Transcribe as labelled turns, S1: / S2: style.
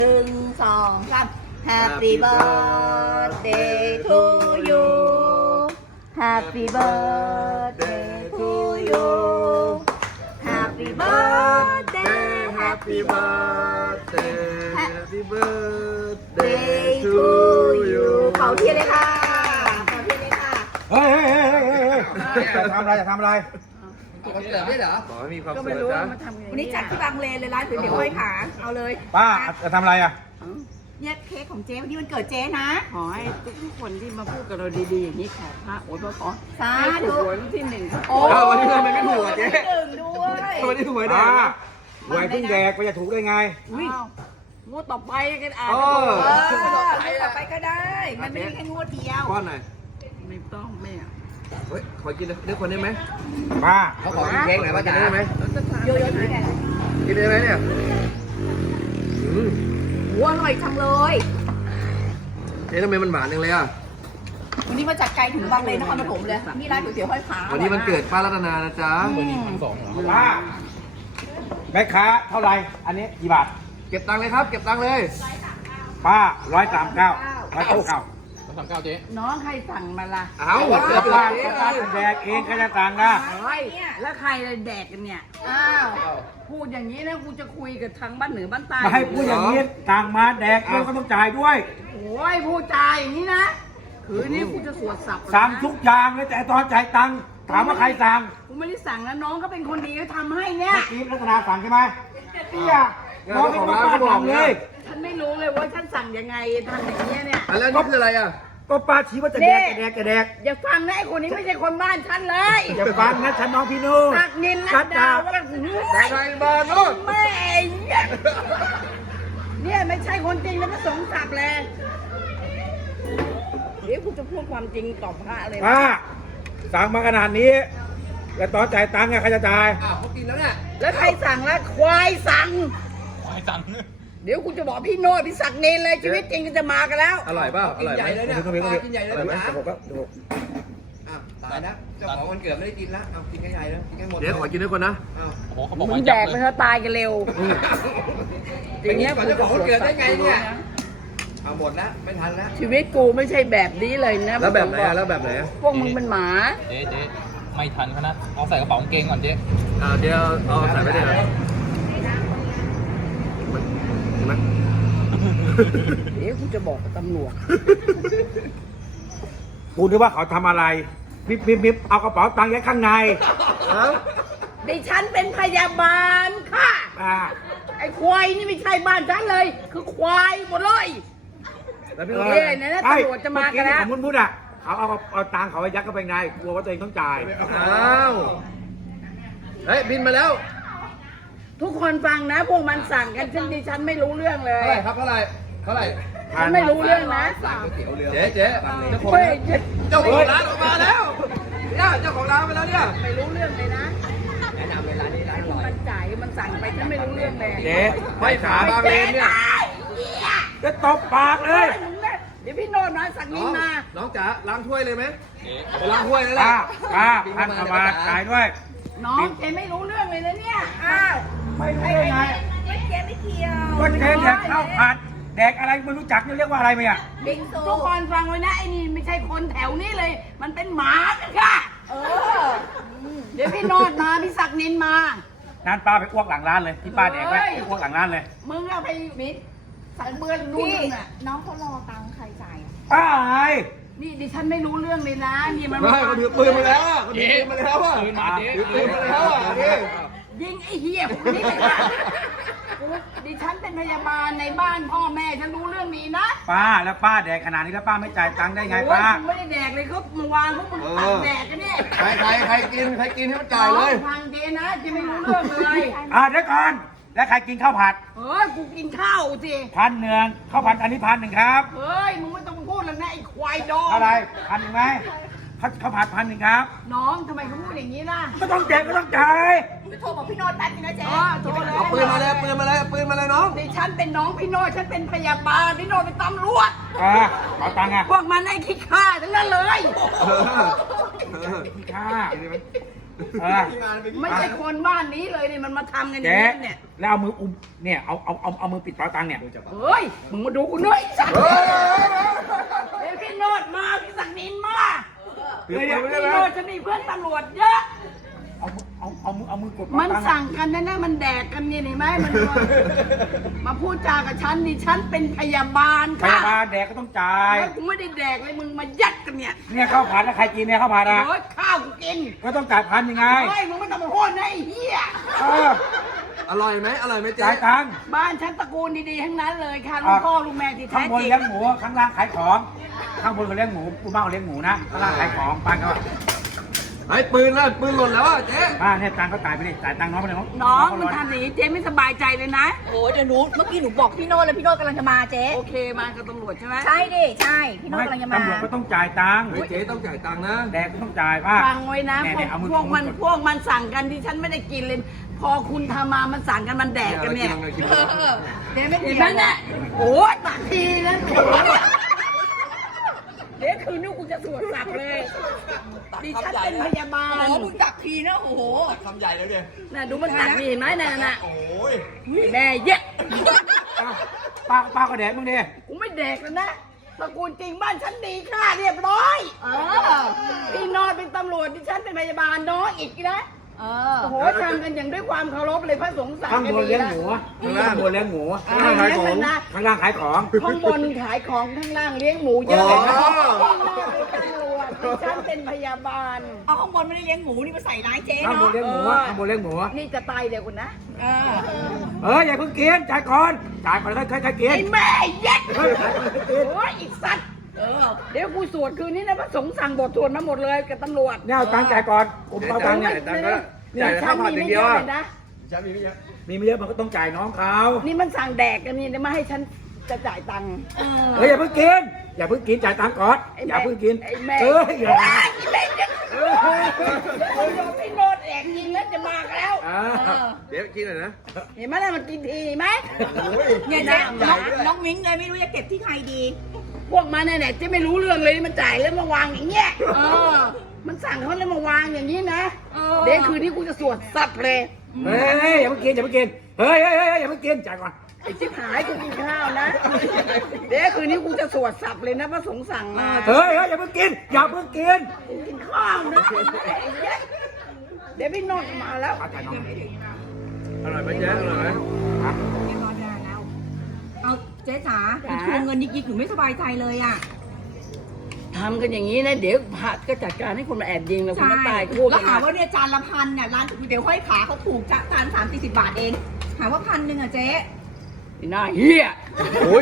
S1: 1 2 3 Happy birthday to you Happy birthday to you Happy birthday
S2: Happy birthday Happy birthday
S1: to you เป่าเทียนเลยค่ะเป่าเทียนเลยค่ะ
S3: เฮ้ยจะทำอะไรจะทำอะไร
S2: วันเกิดด้วยเหรอขอให้มีความสุขนะจ๊ะ
S1: วันนี้จัดที่บางเลนเลยร้านก๋วยเตี๋ยวห้อยขาเอาเลย
S3: ป้าจะทำอะไรอ่ะ
S1: เนี่ยเค้กของเจ๊วันนี้วันเกิดเจ๊นะ
S4: ขอให้ทุกคนที่มาพูดกับเราดีๆอย่างนี้ขอพระโอ้ยพระขอ
S1: สา
S4: ให้
S1: ธุ
S4: ถูกหวยที่หนึ่ง
S1: โอ้
S2: วันนี้ทำไมไม่ถูกอ่ะเจ๊
S1: หนึ่งด้วย
S2: วันนี้ถูกไหม
S3: ป้า
S2: เนี่ย
S3: หวยเพิ่งแดกไปจะถูกได้ไง
S4: อ้าวงวดต่อไปกันอ่าน
S2: เออ
S1: ต่อไปก็ได้ มันไม่ได้แค่งวดเดียว
S2: ป้อนหน่อย
S4: ไม่ต้องแม่
S2: เฮ้ยขอกินเนื้อคนได้ไหม
S3: ป้า
S2: เขาขอกินเค้กหน่อยว่าจะได้ไหม
S1: โยโย่ที่ไหน
S2: กินได้ไหมเนี่ย
S1: หัวอร่อยจังเลย
S2: เอ๊ะทำไมมันหวานจังเลยอ่ะ
S1: วันนี้มาจากไกลถึงบางเลนนครปฐมเลยนี่ร้านก๋วยเตี๋ยวห้อยขา
S2: วันนี้มันเกิดป้ารัตนานะจ๊ะ
S3: ป้าแม่ค้าเท่าไหร่อันนี้กี่บาท
S2: เก็บตังค์เลยครับ เก็บตังค์เลย
S3: ป้า139
S4: น้องใครสั่งมาล่ะ
S2: เอาวันเกิด
S3: ป้า
S2: เจ๊
S3: ป้าแดกเองก็จะต่างนะ
S4: เฮ้ยแล้วใครเลยแดกกันเนี่ย
S1: อ้าว
S4: พูดอย่างนี้นะกูจะคุยกับทางบ้านเหนือบ้านใต้
S3: มาให้พูดอย่างนี้ต่างมาแดกเองก็ต้องจ่ายด้วย
S4: โอ้ยพูดจาอย่างนี้นะคืนนี้กูจะสวดสับ
S3: สั่งทุกอย่างเลยแต่ตอนจ่ายตังค์ถามว่าใครสั่ง
S4: กูไม่ได้สั่งนะน้องก็เป็นคนดีก็ทำให้เนี่ย
S3: เมื่อกี้รัตนาสั่งใช่ไหมเตี้ยน้องไม่ต้องป้าสั่งเลย
S4: ฉันไม่รู้เลยว่าฉันสั่งยังไงทำอย่างเงี้ยเนี่ย
S2: อันแล้วนี่คืออะไรอ่ะ
S3: ก็ป้าชี้ว่าจะแดกจะแดกจะแดก
S4: อย่าฟังนะไอ้คนนี้ไม่ใช่คนบ้านฉันเลย
S3: อย่าฟังนะฉันน้องพี่นุ่น
S4: ตักนินรัตดาวว่า
S2: ได้ไงบ้านนู้น
S4: แม่เนี่ยไม่ใช่คนจริงแล้วก็สงสับเลยเดี๋ยวกูจะพูดความจริงตอบพระเลย
S3: ป้าสั่งมาขนาดนี้แล้วตอนจ่ายตังค์อะใครจะจ่าย
S2: อ้าวเขากินแล้วเนี่ย
S4: แล้วใครสั่งแล้วควายสั่งเดี๋ยวกูจะบอกพี่โน้ตพี่ศักดิ์เนรเลยชีวิตจริงก็จะมากันแล้ว
S2: อร่อยเปล่าอร่อยไหม
S3: กินใหญ่เลยนะ16ก็16
S5: อ้าวตายนะเจ้าของวันเกิดไม่ได้กินละเอากินใหญ่ๆแล้วกินให้หมด
S2: เดี๋ยวขอกินด้วยคนนะ
S5: อ้าว
S4: มึงแดกไปเถอะตายกันเร็ว
S5: เป็นงี้ก่อนเจ้าของวันเกิดได้ไงเนี่ยเอาหมดละไม่ทันละ
S4: ชีวิตกูไม่ใช่แบบนี้เลยนะ
S2: แล้วแบบไหนอ่ะแล้วแบบไหนอ่ะ
S4: พวกมึงเป็นหมา
S6: เจ๊ไม่ทันเขานะเอาใส่กระเป๋ากางเกงก่อนเจ๊
S2: เดี๋ยวเอาใส่ไปได้ไหมเห็นไหม
S4: เดี๋ยวกูจะบอกกับตำรวจ
S3: กูนึกว่าเขาทำอะไรมิบเอากระเป๋าตังค์ยัดข้างใน
S4: ดิฉันเป็นพยาบาลค่ะ
S3: อ่า
S4: ไอ้ควายนี่ไม่ใช่บ้านฉันเลย คือควายหมดเลย
S2: แล้วพี่
S4: เอ้ยไหนนะตำรวจจะมากันแล้ว
S3: เมื่อกี้ที่ผมพูดอ่ะเขาเอาตังค์เขาไปยัดเข้าไปในกลัวว่าตัวเองต้องจ่าย
S2: อ้าวเฮ้ยบินมาแล้ว
S4: ทุกคนฟังนะ พวกมันสั่งกันดิฉันไม่รู้เรื่องเลย
S2: เท่าไหร่ครับเท่าไหร่เท่าไหร่
S4: ฉันไม่รู้เรื่องนะ
S2: เจ๊เจ๊เจ้าของ
S4: เฮ้ย
S2: เจ้าของร้านออกมาแล้วเนี่ยเจ้าของร้านไปแล้วเนี่ย
S4: ไม่รู้เรื่องเลยนะ
S5: แนะนำเวลานี้ร้านอร่อย
S4: มันจ่ายมันสั่งไปฉันไม่รู้เรื่องเลย
S3: เจ๊
S2: ไม่ขาบางเลนเนี่ย
S3: จะตบปากเลย
S4: เดี๋ยวพี่โนนท์มาสั่งนินมา
S2: น้องจ๋าล้างถ้วยเลยไหมไปล้างถ้วยเลยแหละ
S3: ป้าพันกว่าบาทจ่ายด้วย
S4: น้องเจไม่รู้เรื่องเลยนะเนี่ย
S1: อ้าว
S3: ไม่รู้ได้ไง
S1: เจ๊ไม่เกี่ยว
S3: ก็เจ๊แดกข้าวผัดแดกอะไรไม่รู้จักนี่เรียกว่าอะไรไหมอ่ะ
S1: บิงซู
S4: ทุกคนฟังไว้นะไอ้นี่ไม่ใช่คนแถวนี้เลย มันเป็นหมากันค่ะ
S1: เออ
S4: เดี๋ยวพี่โนดมาพี่ศักดิ์นินมา
S3: นั่นป้าไปอ้วกหลังร้านเลยที่ป้าแดกไว้ไปอ้วกหลังร้านเลย
S4: มึงเอาไปมิดสั่งเบือนนู่น
S1: พี่
S4: นั่นน่ะ
S1: น้องเขารอตังค์ใครจ่ายอ่ะ
S3: ป้าอะไร
S4: นี่ดิฉันไม่รู้เรื่องเลยนะนี่มัน
S2: ไม่เขาถือปืนมาแล้วอ่ะเขาถือปืนมาแล้วอ่ะ
S6: ปืนมาเจ๊
S2: ถือปืนมาแล้วอ่ะนี่
S4: ยิงไอ้เหี้ยพวกนี้เลยค่ะดิฉันเป็นพยาบาลในบ้านพ่อแม่ฉันรู้เรื่องนี้นะ
S3: ป้าแล้วป้าแดกขนาดนี้แล้วป้าไม่จ่ายตังค์ได้ไง
S4: โอ้ย
S3: ป้า
S4: กูไม่ได้แดกเลยเขามาวางพวกมึงตัดแดกกันเนี่ย
S2: ใครกินให้มันจ่ายเลย
S4: ฟังเจนะเจไม่รู้เรื่องเลย
S3: เดี๋ยวก่อนแล้วใครกินข้าวผัด
S4: เฮ้ยกูกินข้าวสิ
S3: 1,000ข้าวผัดอันนี้1,000ครับ
S4: เฮ้ยมึงไม่ต้องพูดแล้วนะไอ้ควายดอง
S3: อะไร1,000ไหมข้าวผัด1,000ครับ
S4: น้องทำไมเขาพูดอย่างนี้ล่ะ
S3: ก็ต้องแจกก็ต้องจ่าย
S1: ไปโทรบอกพี่โนนท์แป๊บนึงนะเจ๊
S4: โทรเลย
S2: เอาปืนมาเลยปืนมาเลยปืนมาเลยน้อง
S4: ดิฉันเป็นน้องพี่โนดฉันเป็นพยาบาลพี่โนดเป็นตำรวจ
S3: ขอตังค์อ่ะ
S4: พวกมันไอ้ขี้ข้าทั้งนั้นเลย
S3: พี่ข้าเออ
S4: ไม่ใช่คนบ้านนี้เลยเนี่ยมันมาทำกันอย่าง
S3: เจ๊
S4: นี้เนี่ย
S3: แล้วเอามืออุ้มเนี่ยเอามือปิดเป๋าตังค์เนี่ย
S4: เฮ้ยมึงมาดูกูหน่อยสัตว์เดี๋ยวพี่โนดมาพี่ศักดินมา
S3: เฮ้ย
S4: พี่โนดจะมีเพื่อนตำรวจเยอะ
S3: เอามือกด
S4: มันสั่งกันนะมันแดกกันเนี่ยเห็นไหมมันมาพูดจากับฉันดิฉันเป็นพยาบาล
S3: พ
S4: ค่ะ
S3: ยาบาลแดกก็ต้องจ่าย
S4: แล้วกูไม่ได้แดกเลยมึงมายัดกันเนี่ย
S3: เนี่ยข้าวผัดแล้วใครกินเนี่ยข้าวผัดอ่ะ
S4: โอ้ยข้าวกูกิน
S3: ก็ต้องจ่ายพันยังไง
S4: เฮ้ยมึงไม่ต้องมาพูดนะไอ้เหี้ย
S3: เออ
S5: อร่อยไหมอร่อยไหมเจ๊
S3: จ่ายตังค์
S4: บ้านฉันตระกูลดีๆทั้งนั้นเลยค่ะลูกพ่อลูกแม่ที่
S3: ข้า
S4: แท้
S3: งบน
S4: จริง
S3: เลี้ยงหมูข้างล่างขายของข้างบนก็เลี้ยงหมูกูบ้านก็เลี้ยงหมูนะข้างล่างขายของปังก็
S5: ไอ้ปืนแล้วปืนหล่นแล้วอ่ะเจ๊
S3: เนี่ยตังค์ก็จ่ายไปดิจ่ายตังค์น้องไปเลย
S4: น้องมันทำอย่างนี้เจ๊ไม่สบายใจเลยนะ
S1: โอ้เดี๋ยวหนูเมื่อกี้หนูบอกพี่โน้ตแล้วพี่โน้ตกำลังจะมาเจ๊
S4: โอเคมากับตำรวจใช่ไหม
S1: ใช่ดิใช่พี่โน้ต
S3: ไม่
S1: กำลังจะมา
S3: ตำรวจก็ต้องจ่ายตังค์
S5: เฮ้ยเจ๊ต้องจ่ายตังค์นะ
S3: แดกก็ต้องจ่ายป่ะ
S4: ฟังไว้นะ
S3: เนี่ยเอามือ
S4: พวกมันสั่งกันที่ฉันไม่ได้กินเลย พอคุณทำมามันสั่งกันมันแดกกันเนี่ย
S1: เจ๊ไม่
S4: เห็
S1: เกี่
S4: น
S1: ย
S4: ไหม
S1: ว
S4: เนี่ยโอ้ยตักทีนะเดี๋ยวคืนนี้กูจะสวดสับเลยดิฉันเป็นพยาบาล
S1: โอ้มึงจับทีนะโอ้โห
S5: คำใหญ่แล้วเจ๊
S4: น่ะดูมันตักนี่เห็นไหมน่ะ
S5: โอ้ย
S4: แม่เย็ด
S3: ป้าก็แดกมึงดิ
S4: กูไม่แดกแล้วนะตระกูลจริงบ้านฉันดีค่ะเรียบร้อย
S1: เออ
S4: พี่นอนเป็นตำรวจดิฉันเป็นพยาบาลน้องอีกนะ
S1: เออ
S4: โอ้โหทำกันอย่างด้วยความเคารพเลยพระสงฆ์สั่ง
S3: ข้าง
S4: กัน
S3: บน
S4: ดี
S3: เลี้ยง
S4: นะ
S3: หมูข้างบนเลี้ยงหมู
S4: ข้างล่างขายของ
S3: ข้างล่างขายของ
S4: ข้างบนขายของข้างล่างเลี้ยงหมูเยอะเลยนะข้างนอกเป็นตำรวจดิฉันเป็นพยาบาล
S1: เอาข้างบนไม่ได้เลี้ยงหมูนี่มาใส่ร้ายเจ๊
S3: ข้างบน
S1: เนาะ
S3: เลี้ยงหมูข้างบนเลี้ยงหมู
S4: นี่จะตายเดี๋ยวคุณนะ
S1: เออ
S3: อย่าเพิ่งกินจ่ายก่อนค่อยกิน
S4: ไอ้แม่เย็ด
S3: เฮ้ยจ่ายก่อนค่อยกิน
S4: โอ้ยอีกสัตว์
S1: เออ
S4: เดี๋ยวกูสวดคืนนี้นะพระสงฆ์สั่งบทสวดมาหมดเลยกับตำรวจ
S3: เนี่ยเอาตังค์จ่ายก่อนผมเอาตังค์เนี่ย
S4: จ่ายข้าวผัดอย่างเดียวนะ
S3: มีไม่เยอะมันก็ต้องจ่ายน้องเขา
S4: นี่มันสั่งแดกกันนี่มาให้ฉันจะจ่ายตังค์
S3: เฮ้ยอย่าเพิ่งกินจ่ายตังค์ก่อนอย่าเพิ่งกิน
S4: ไอ้แม่
S3: เอ้ยอย่า
S4: ไอ้แม่เนี่ยพี่โนดแอกยิงแล้วจะมากันแล้ว
S5: เดี๋ยวกินหน่อยนะ
S4: เห็นไหมล่ะมันกินทีไหม
S1: เนี่ยเจ๊น้องมิ้งเลยไม่รู้จะเก็บที่ใครดี
S4: พวกมันเนี่ยจะไม่รู้เรื่องเลยมันจ่ายแล้วมาวางอย่างเงี้ย
S1: เออ
S4: มันสั่งเขาแล้วมาวางอย่างนี้นะ
S1: เออ
S4: เดี๋ยวคืนนี้กูจะสวดสับเลย
S3: เฮ้ยอย่าเพิ่งกินเฮ้ยอย่าเพิ่งกินจ่ายก่อน
S4: ไอ้ชิบหายกูกินข้าวนะ เดี๋ยวคืนนี้กูจะสวดสับเลยนะพระสงฆ์สั่งมา
S3: เฮ้ยอย่าเพิ่งกิน
S4: กูกินข้าวนะเดี๋ยวพี่โนดมาแล้ว
S3: จ่ายน้อง
S5: อร่อยไหมเจ๊อร่อยไหม
S1: เอาเจ๊จ๋าไปทวงเงินยิกๆหนูไม่สบายใจเลยอ่ะ
S4: ทำกันอย่างนี้นะเดี๋ยวพระก็จัดการให้คนมาแอบยิงแล้วคุณ
S1: ใช่
S4: มาตายคู่
S1: แล้
S4: กั
S1: วน หาว่าเนี่ยจานละพันเนี่ยร้านก๋วยเตี๋ยวห้อยขาเขาถูกจาน30-40 บาทเอง หาว่า1,000อ่ะเจ๊
S4: ไอ้หน้าเหี้ย